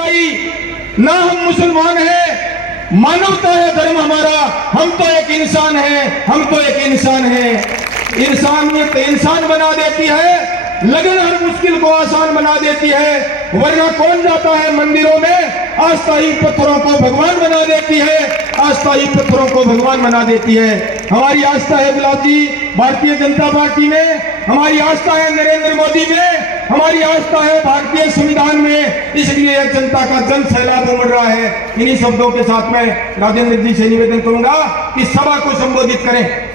ईसाई, ना हम मुसलमान हैं। मानवता है धर्म हमारा, हम तो एक इंसान हैं, हम तो एक इंसान हैं। इंसानियत इंसान बना देती है, लगन हर मुश्किल को आसान बना देती है। वरना कौन जाता है मंदिरों में, आस्था ही पत्थरों को भगवान बना देती है, आस्था ही पत्थरों को भगवान बना देती है। हमारी आस्था है गुलाब जी भारतीय जनता पार्टी में, हमारी आस्था है नरेंद्र मोदी में, हमारी आस्था है भारतीय संविधान में। इसलिए एक जनता का जन सैलाब उमड़ रहा है। इन्हीं शब्दों के साथ मैं राजेंद्र जी से निवेदन करूंगा कि सभा को संबोधित करें।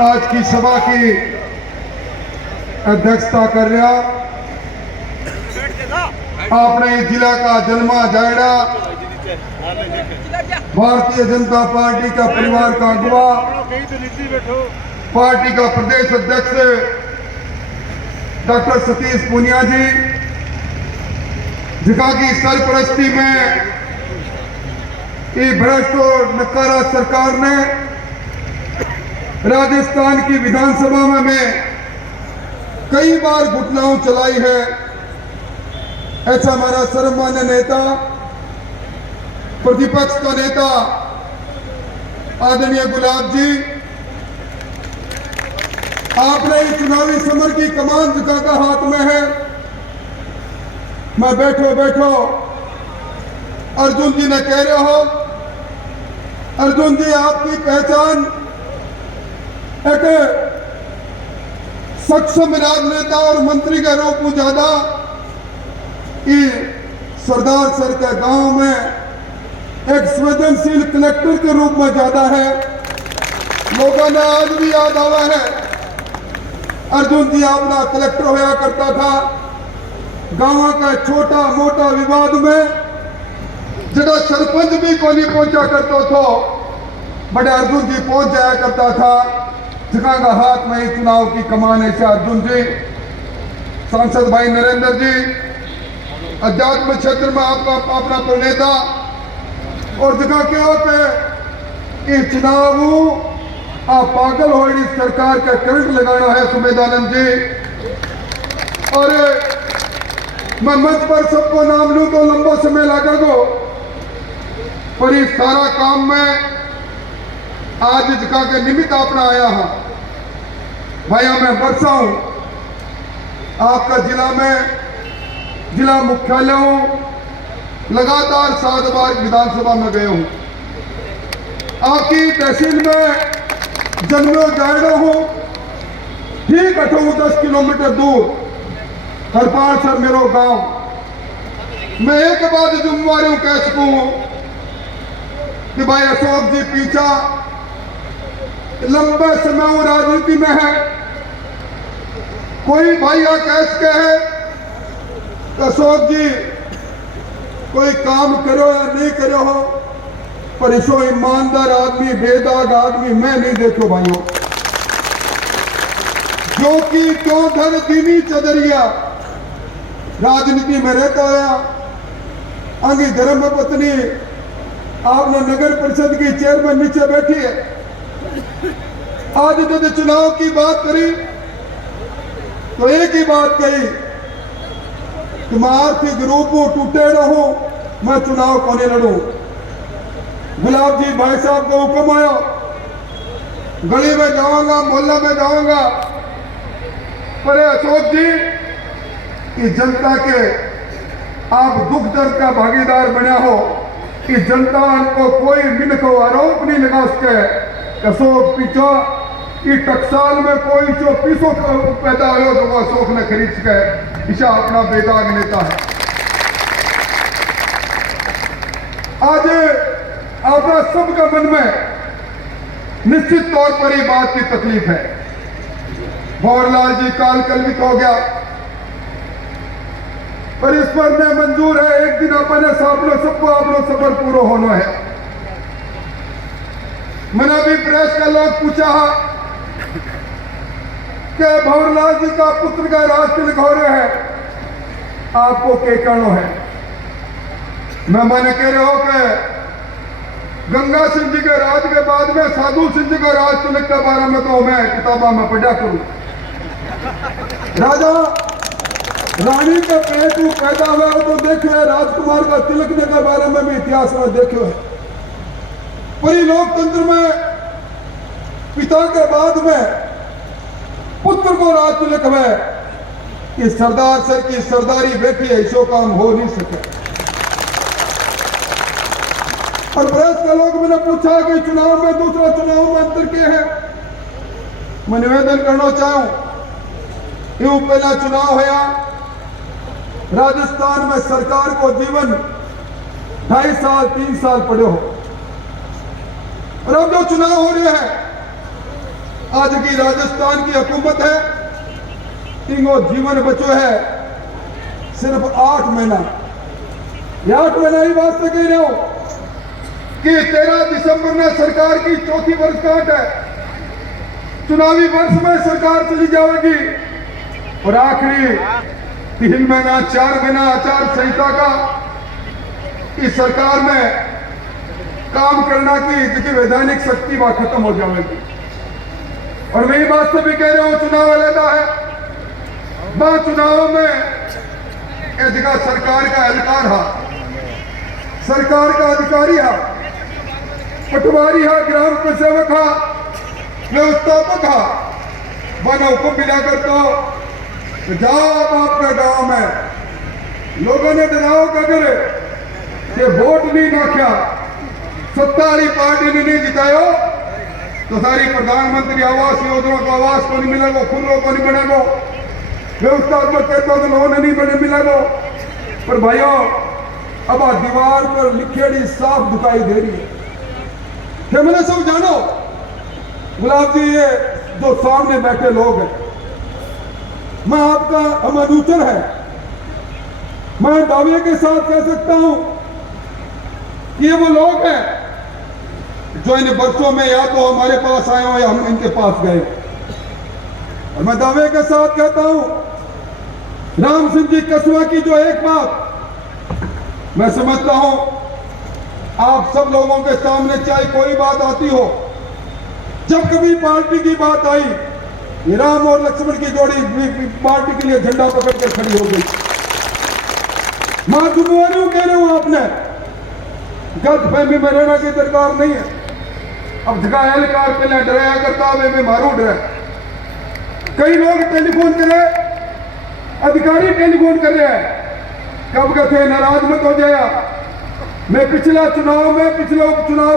आज की सभा की अध्यक्षता कर रहा अपने जिला का जन्मा जायड़ा भारतीय जनता पार्टी का परिवार का अगुवा, पार्टी का प्रदेश अध्यक्ष डॉक्टर सतीश पूनिया जी, जिका की सरपरस्ती में ये भ्रष्ट और नकारा सरकार ने राजस्थान की विधानसभा में कई बार घटनाओं चलाई है। ऐसा हमारा सर्वमान्य नेता, प्रतिपक्ष का नेता आदरणीय गुलाब जी, आपने चुनावी समर की कमान जिनका हाथ में है। मैं बैठो बैठो अर्जुन जी ने कह रहे हो, अर्जुन जी आपकी पहचान एक सक्षम राजनेता और मंत्री के रूप में ज्यादा सरदार सर के गांव में एक संवेदनशील कलेक्टर के रूप में ज्यादा है। लोगों ने आज भी याद आवा है अर्जुन जी अपना कलेक्टर होया करता था। गांव का छोटा मोटा विवाद में जगह सरपंच भी को नहीं पहुंचा करता था, बड़े अर्जुन जी पहुंच जाया करता था। जिनका हाथ में ही चुनाव की कमान है अर्जुन जी, सांसद भाई नरेंद्र जी, अध्यात्म क्षेत्र में आपका अपना प्रणेता, और जगह क्या होते चुनाव आप पागल हो सरकार का करंट लगाना है सुमेधानंद जी। और मैं मंच पर सबको नाम लूं तो लंबा समय लगेगा, पर इस सारा काम में आज जिका के निमित्त अपना आया हाँ भाइयों, मैं बरसा हूं आपका जिला में, जिला मुख्यालय हूं, लगातार 7 बार विधानसभा में गए हूं। आपकी तहसील में जन्मो जायडो हूं, ठीक 8-10 किलोमीटर दूर हरपाल सर मेरो गांव। मैं एक बात जिम्मेवारी कह सकूं कि भाई अशोक जी पीछा लंबे समय राजनीति में है। कोई भाई कह सके है अशोक जी कोई काम करो या नहीं करो हो, पर इसो ईमानदार आदमी, बेदाग आदमी मैं नहीं देखो भाइयों। जो कि क्यों धन दीनी चदरिया राजनीति में रहता है। अंगी धर्म पत्नी आपने नगर परिषद की चेयरमैन नीचे बैठी है। आज जब चुनाव की बात करी तो एक ही बात कही कि मैं आर्थिक रूप टूटे रहूं, मैं चुनाव को नहीं लड़ूं। गुलाब जी भाई साहब को हुक्म आया, गली में जाऊंगा, मोहल्ला में जाऊंगा, पर अशोक जी कि जनता के आप दुख दर्द का भागीदार बना हो कि जनता को कोई मिन को आरोप नहीं लगा सके। अशोक पीछा कि टकसाल में कोई जो पीसो पैदा हो तो वो अशोक ने खरीद सके। ईशा अपना बेदाग नेता है। आज आपका सबका मन में निश्चित तौर पर ये बात की तकलीफ है। भंवरलाल जी काल कलवित हो गया, पर इस पर मैं मंजूर है एक दिन अपने सबको अपना सफर पूरा होना है। मैंने भी प्रेस का लोग पूछा कि भंवरलाल जी का पुत्र का राष्ट्र लिखौरे है, आपको क्या करना है। मैं मैंने कह रहे हो कि गंगा सिंह जी के राज के बाद में साधु सिंह जी के राज तिलक के बारे में तो मैं किताबा में पढ़ा करूं। राजा रानी के पेट में पैदा हुआ तो देखो है, राजकुमार का तिलक के बारे में भी इतिहास में देखो है। पूरी लोकतंत्र में पिता के बाद में पुत्र को राज तिलक है कि सरदार सर की सरदारी बेटी ऐसो काम हो नहीं सके। और प्रेस के लोग मैंने पूछा कि चुनाव में दूसरा चुनाव में अंतर क्या है। मैं निवेदन करना चाहूं, यूं पहला चुनाव होया राजस्थान में सरकार को जीवन 2.5 साल 3 साल पड़े हो, और अब जो चुनाव हो रहे हैं, आज की राजस्थान की हुकूमत है, इनको जीवन बचो है सिर्फ 8 महीना। ये 8 महीना ही वास्ते कह रहे हो कि 13 दिसंबर में सरकार की चौथी वर्षगांठ है, चुनावी वर्ष में सरकार चली जाएगी और आखिरी 3 महीना 4 महीना आचार संहिता का इस सरकार में काम करना की जिसकी वैधानिक शक्ति वह खत्म हो जाएगी। और मैं ये बात से भी कह रहा हूं, चुनाव अलहदा है, वह चुनाव में यह जगह सरकार का अधिकार है, सरकार का अधिकारी है, पटवारी है, ग्राम प्रसेवक है, व्यवस्थापक है, वन हुक्म मिला कर तो जाओ आप आपका गांव में लोगों ने डराओ कगर कि वोट नहीं नाख्या, सत्ता वाली पार्टी ने नहीं जितायो तो सारी प्रधानमंत्री आवास योजना को आवास को नहीं मिलेगा, खुलो को नहीं बनेगा, व्यवस्थात्मक कहते तो लोन नहीं बने मिलेगा। पर भाइयों अब दीवार पर लिखेड़ी साफ दिखाई दे रही है कि मैंने सब जानो गुलाब जी, ये जो सामने बैठे लोग हैं, मैं आपका हम अनुचर है, मैं दावे के साथ कह सकता हूं कि ये वो लोग हैं जो इन वर्षों में या तो हमारे पास आए हो या हम इनके पास गए। और मैं दावे के साथ कहता हूं, राम सिंह जी कसवा की जो एक बात मैं समझता हूं, आप सब लोगों के सामने चाहे कोई बात आती हो, जब कभी पार्टी की बात आई, ये राम और लक्ष्मण की जोड़ी पार्टी के लिए झंडा पकड़कर खड़ी हो गई। मैं जुम्मेवारी कह रहा हूं, आपने गलतफहमी में रहना की दरकार नहीं है। अब जगह एहलकार पहले डराया करता वे में मारू डरा, कई लोग टेलीफोन करे, अधिकारी टेलीफोन कर रहे हैं, कब कहते नाराज मत हो जाया। मैं पिछले उपचुनाव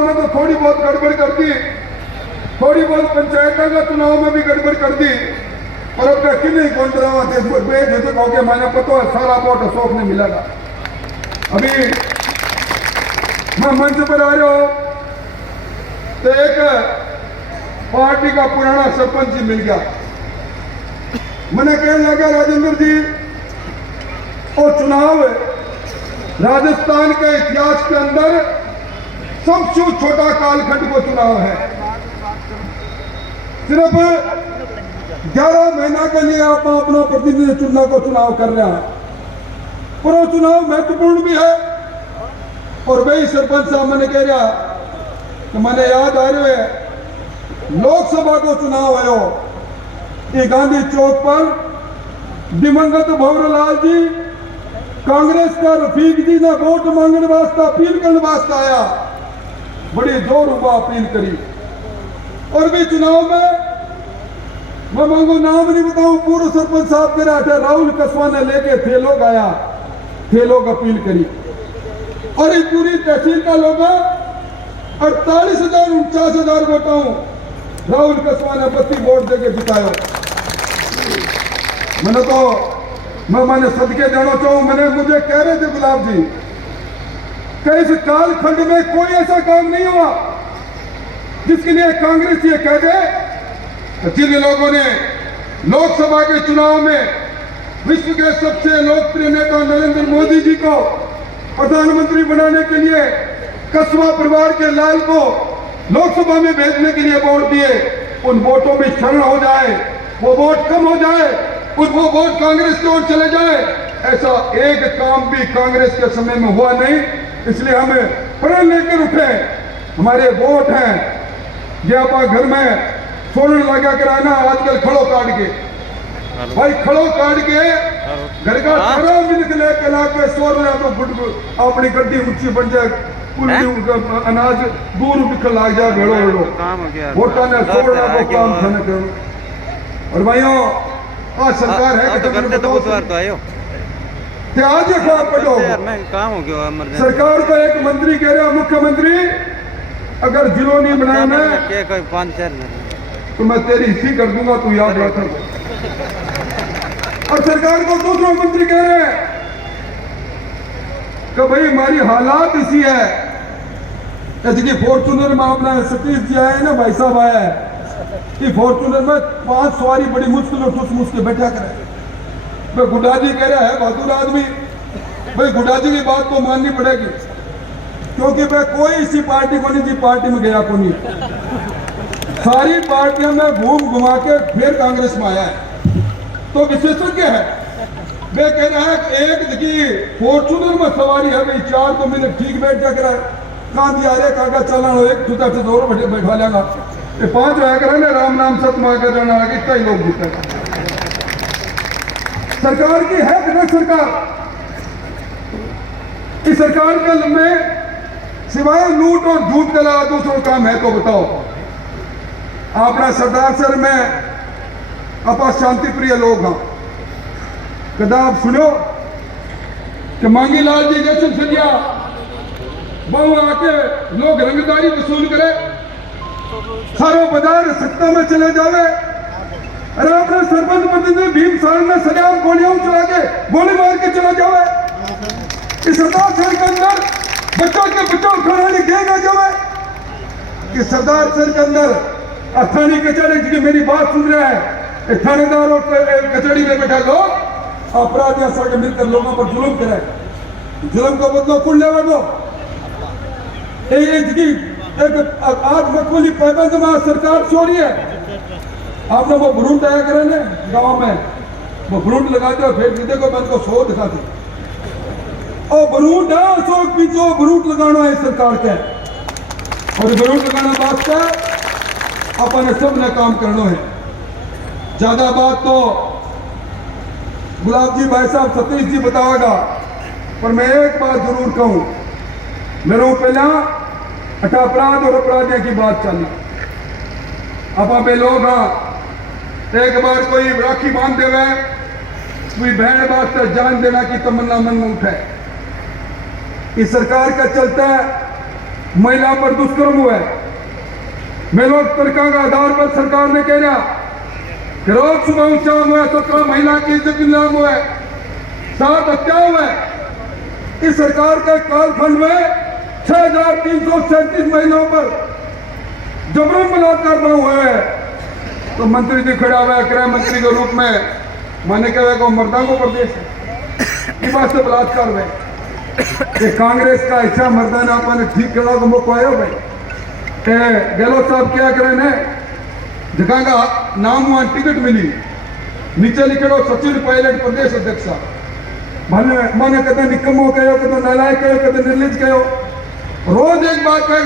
में तो थोड़ी बहुत गड़बड़ कर दी, थोड़ी बहुत पंचायत का चुनाव में भी गड़बड़ कर दी, और अब तक किन्हीं कौन बेझिझक होकर मैंने पता है सारा वोट अशोक ने मिलेगा। अभी मैं मंच पर आ रहा हूं तो एक पार्टी का पुराना सरपंच जी मिल गया, मैंने कहने लगा राजेंद्र जी वो चुनाव राजस्थान के इतिहास के अंदर सबसे छोटा कालखंड को चुनाव है, सिर्फ 11 महीना के लिए आप अपना प्रतिनिधि चुनने को चुनाव कर रहे हैं, पर वो चुनाव महत्वपूर्ण भी है। और वही सरपंच साहब मैंने कह रहा कि मैंने याद आ रहे है लोकसभा को चुनाव आयो ये गांधी चौक पर दिवंगत भंवरलाल जी कांग्रेस का रफीक जी ने वोट मांगने वास्ते अपील करने वास्ते आया, बड़ी जोर हुआ अपील करी। और भी चुनाव में मैं मांगू नाम नहीं बताऊं, पूर्व सरपंच साहब के राठे राहुल कसवा ने लेके थे लोग आया, थे लोग अपील करी, और इस पूरी तहसील का लोग 48,000 वोटों राहुल कसवा ने 32 वोट देके जिताया। मैंने सदके देना चाहूं, मुझे कह रहे थे गुलाब जी कि इस कालखंड में कोई ऐसा काम नहीं हुआ जिसके लिए कांग्रेस ये कह दे जिन लोगों ने लोकसभा के चुनाव में विश्व के सबसे लोकप्रिय नेता नरेंद्र मोदी जी को प्रधानमंत्री बनाने के लिए कसबा परिवार के लाल को लोकसभा में भेजने के लिए वोट दिए, उन वोटों में शरण हो जाए, वो वोट कम हो जाए, वो वोट कांग्रेस की ओर चले जाए, ऐसा एक काम भी कांग्रेस के समय में हुआ नहीं। इसलिए हमें प्रण लेकर उठे हमारे वोट हैं ये आप घर में छोड़ने लगा कराना आजकल खड़ो काट के भाई खड़ो काट के घर का सारा मिनट लेके ला के सोर रहा तो अपनी गड्डी ऊंची बन जाए अनाज दूर निकल लग जाए भेड़ो भेड़ो वोटा ने छोड़ना को काम खाने करो। और भाइयों आज सरकार है कि आज ये खराब पड़ो सरकार का एक मंत्री कह रहा मुख्यमंत्री अगर जिलो नहीं बनाया मैं तो मैं तेरी हिस्सी कर दूंगा तू याद रख। और सरकार को दूसरा मंत्री कह रहे हैं कि भाई हमारी हालात इसी है जैसे कि फॉर्चूनर में अपना सतीश जी आए ना भाई साहब आया है कि फॉर्चूनर में 5 सवारी बड़ी मुश्किल और ठुस मुश्किल बैठा करे। भाई गुड्डा जी कह रहा है बहादुर आदमी भाई गुड्डा जी की बात तो माननी पड़ेगी क्योंकि मैं कोई इसी पार्टी को नहीं जी पार्टी में गया को नहीं सारी पार्टियों में घूम घुमा के फिर कांग्रेस में आया है तो विशेषज्ञ है वे कह रहे हैं एक देखिए फॉर्चूनर में सवारी है भाई 4 तो मिनट ठीक बैठ जा कर कांदी आ रहे काका चलाना एक छुटा से दौर बैठा लेगा ये 5 रह कर राम नाम सतमा कर रहना आगे कई लोग जीते सरकार की है कि नहीं सरकार इस सरकार के में सिवाय लूट और झूठ के अलावा दूसरा काम है तो बताओ। अपना सरदार सर में अपा शांति प्रिय लोग हैं कदा आप सुनो कि मांगी लाल जी जैसे सजिया बहु आके लोग रंगदारी वसूल करे सारो बाजार सत्ता में चले जावे अरे अपने सरपंच प्रतिनिधि भीम साल में सजाम गोलियों चला के गोली मार के चला जावे इस सरदार सर के अंदर बच्चों के बच्चों खाने देगा जावे कि सरदार सर के अंदर थाने कचहरी की मेरी बात सुन रहा है थानेदार और कचहरी में बैठा लोग अपराध या सड़क मिलकर लोगों पर जुल्म करे जुल्म को बदलो कुल लेवा दो एक आज मकबूली पैबंद में सरकार चोरी है आपने वो ब्रूट आया करे ना गांव में वो ब्रूट लगाते हो फिर सीधे को बंद को 100 दिखाते और ब्रूट है सो पीछे ब्रूट लगाना है सरकार के और ब्रूट लगाना बात का अपने सब ने काम करना है ज्यादा बात तो गुलाब जी भाई साहब सतीश जी बताएगा पर मैं एक बात जरूर कहूं मेरे पहला अपराध और अपराधियों की बात चली अब पे लोग हाँ एक बार कोई राखी बांध देवे कोई बहन वास्ते जान देना की तमन्ना मन में उठे इस सरकार का चलता है महिला पर दुष्कर्म हुआ है मैं लोग तरीका का आधार पर सरकार ने कह रहा कि रोज सुबह शाम हुआ 17 महिला की इज्जत नीलाम हुआ 7 हत्या हुआ इस सरकार के कालखंड में 6,337 महिलाओं पर जबरन बलात्कार हुआ है तो मंत्री जी खड़ा हुआ है गृह मंत्री के रूप में मैंने कहा को मर्दांगों प्रदेश की बात से बलात्कार हुए कांग्रेस का ऐसा मर्दाना अपने ठीक करने को मौका आयो भाई गहलोत साहब क्या करें ने जगह का नाम वहां टिकट मिली नीचे लिखो सचिन पायलट प्रदेश अध्यक्ष मैंने कदम निकमो कहो कदम नालायक कहो कदम निर्लज कहो रोज एक बात कह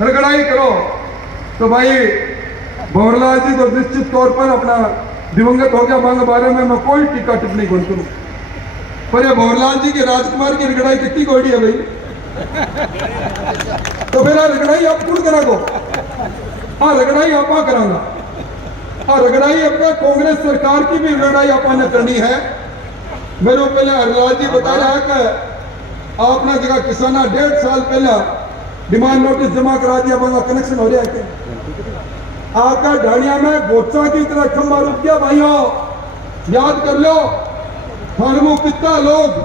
रगड़ाई करो तो भाई भंवरलाल जी तो निश्चित तौर पर अपना दिवंगत हो गया मांग बारे में मैं कोई टीका टिप्पणी नहीं करूं पर ये भंवरलाल जी की राजकुमार की रगड़ाई कितनी कोड़ी है भाई तो फिर रगड़ाई आप क्यों करा को हाँ रगड़ाई आप करांगा हाँ रगड़ाई अपना कांग्रेस सरकार की भी रगड़ाई आपने करनी है मेरे पहले हरलाल जी बता रहा है कि आपने जगह किसाना 1.5 साल पहले डिमांड नोटिस जमा करा दिया बंगा कनेक्शन हो रहा है आपका ढाणिया में गोचा की तरह खंबा रुक गया भाइयों याद कर लो फार्मो कितना लोग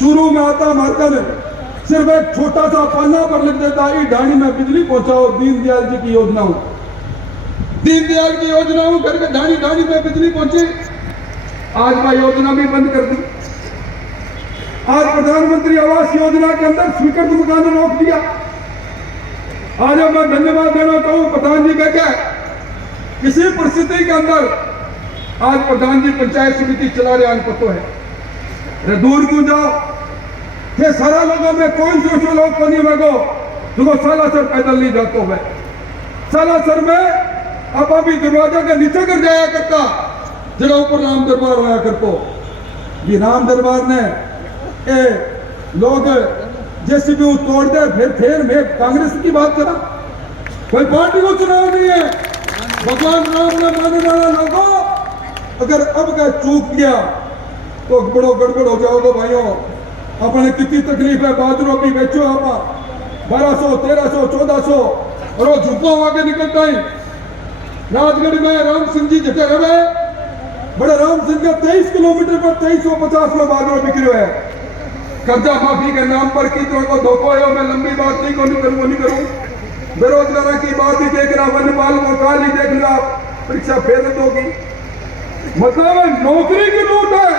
चूरू में आता मारकर सिर्फ एक छोटा सा पन्ना पर लिख देता है ढाणी में बिजली पहुंचाओ दीनदयाल जी की योजनाओं दीनदयाल की योजनाओं करके ढाणी ढाणी में बिजली पहुंची आज वह योजना भी बंद कर दी आज प्रधानमंत्री आवास योजना के अंदर स्वीकृत मकान रोक दिया आज मैं धन्यवाद देना चाहूं प्रधान जी का क्या किसी परिस्थिति के अंदर आज प्रधान जी पंचायत समिति चला रहे अनपतो है दूर क्यों जाओ ये सारा लोगों में कौन से लोग को नहीं मगो जो सालासर पैदल नहीं जाते हुए सालासर में आप अभी दरवाजा के नीचे कर जाया करता जगह ऊपर राम दरबार होया करतो ये राम दरबार ने ए लोग जैसे भी वो तोड़ दे फिर मैं कांग्रेस की बात करा कोई पार्टी को चुनाव नहीं है भगवान राम ने मानने वाला लोगों अगर अब का चूक किया तो बड़ो गड़बड़ हो जाओगे भाइयों अपने कितनी तकलीफ है बादरों भी बेचो आप 1200 1300 1400 और वो झुका हुआ के निकलता ही राजगढ़ में राम सिंह जी जटे रहे बड़े राम सिंह का 23 किलोमीटर पर 2350 में बादरों बिक्री हुए कर्जा माफी के नाम पर कितनों को धोखा है मैं लंबी बात नहीं करूं बेरोजगार की बात ही देख रहा वनपाल को काल ही देख लिया परीक्षा फेल होगी मतलब नौकरी की लूट है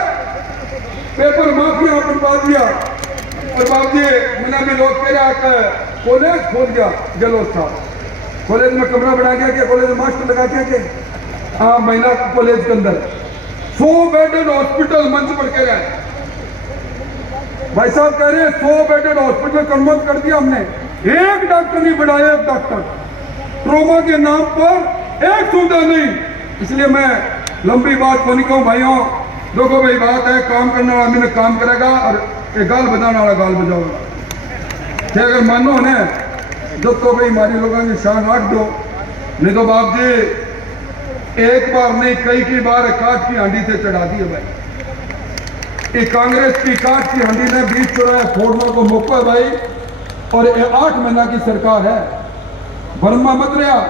पेपर माफिया बर्बाद दिया और बाप जी मैंने भी लोग कह रहा कॉलेज खोल गया जलोस साहब कॉलेज में कमरा बना गया क्या कॉलेज में मास्टर लगा क्या हाँ महिला कॉलेज के अंदर 100 बेडेड हॉस्पिटल मंच पर कह रहे हैं भाई साहब कह रहे हैं 100 बेडेड हॉस्पिटल कन्वर्ट कर दिया हमने एक डॉक्टर नहीं बढ़ाया एक डॉक्टर ट्रोमा के नाम पर एक सुविधा नहीं इसलिए मैं लंबी बात को नहीं कहूँ भाइयों देखो भाई बात है काम करने वाला मैंने काम करेगा और एक गाल बजाने वाला गाल बजाऊंगा क्या अगर मानो ने जब तो भाई हमारी लोगों की शान रख दो नहीं तो बाप जी एक बार नहीं कई बार काट की हांडी से चढ़ा दी है भाई ये कांग्रेस की काट की हांडी ने 20 चौराहे फोड़ने को मौका है भाई और 8 महीना की सरकार है वर्मा मत रहा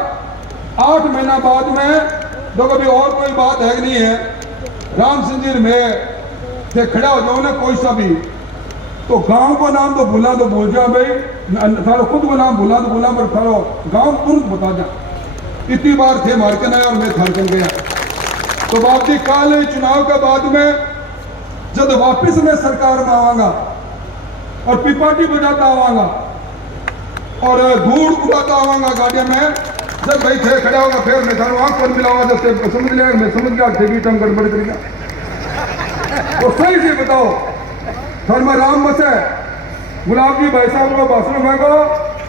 8 महीना बाद में तो कभी और कोई बात है नहीं है राम सिंह जी में से खड़ा हो जाओ ना कोई सा भी तो गांव का नाम तो भूल जा भाई थारो खुद को नाम भूला पर थारो गांव तुरंत बता जा इतनी बार थे मारकन आया और मैं थारकन गया तो बाप जी काल चुनाव के बाद में जब वापिस मैं सरकार में आवांगा और पिपाटी बजाता आवांगा और धूड़ उड़ाता आवांगा गाड़िया में जब भाई थे खड़ा होगा फिर मैं थारो आंख पर मिलावा जब समझ लिया मैं समझ गया थे भी टम गड़बड़ कर गया तो सही से बताओ सर में राम बस है गुलाब जी भाई साहब को भाषण मांगो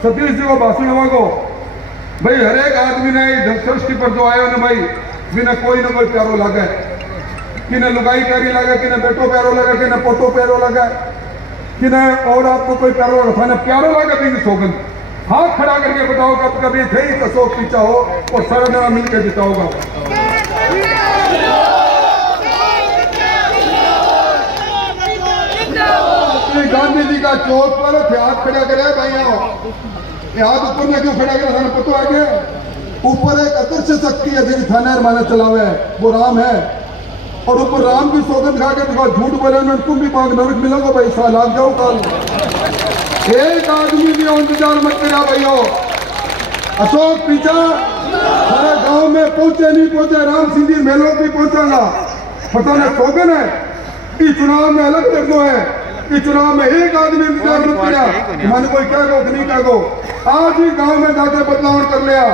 सतीश जी को भाषण मांगो भाई हर एक आदमी ने सृष्टि पर जो आया ना भाई बिना कोई ना कोई प्यारो लगे कि न लुगाई प्यारी लगे कि न बेटो प्यारो लगे कि न पोतो प्यारो लगे कि न और आपको कोई प्यारो लगे प्यारो लगे भी सौगंध हाथ खड़ा करके बताओ कब कभी थे ही अशोक पीछा हो और सारा जना मिलकर जिताओगा गांधी जी का चौक पर हाथ खड़ा करे भाई हाथ ऊपर में क्यों खड़ा करे थाने पता है ऊपर एक अदृश्य शक्ति है जी थाने माने चलावे वो राम है और ऊपर राम की सौगंध खा के झूठ बोले तुम भी पांच नरक मिलोगे भाई साल लाग जाओ कल एक आदमी भी इंतजार मत करा भाइयों अशोक पीछा सारे गांव में पहुंचे नहीं पहुंचे राम सिंह जी मेलों भी पहुंचागा पता नहीं सौगंध है इस चुनाव में अलग कर दो है इस चुनाव में एक आदमी इंतजार मत किया मैंने कोई क्या गो नहीं क्या गो आज ही गांव में जाकर बदलाव कर लिया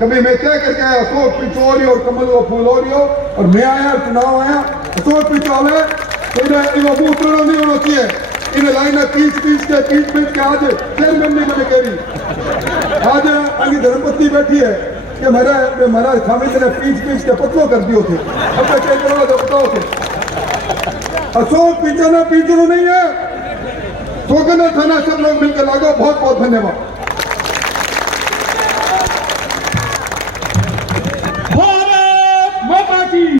कभी मैं तय करके आया अशोक पिछोरी और कमल को फूल हो रही हो और मैं आया चुनाव आया अशोक पिछोले तो इन्हें उतरना नहीं होना चाहिए इन्हें लाइन पीछ के आज चेयरमैन नहीं बने कह रही आज आगे धर्मपत्नी बैठी है कि मेरा स्वामी ने पीछ के पतलो कर दियो थे अब तक क्या करो तो बताओ थे अशोक पीछना नहीं है सौगंध थाना सब लोग मिलकर लागो बहुत बहुत धन्यवाद।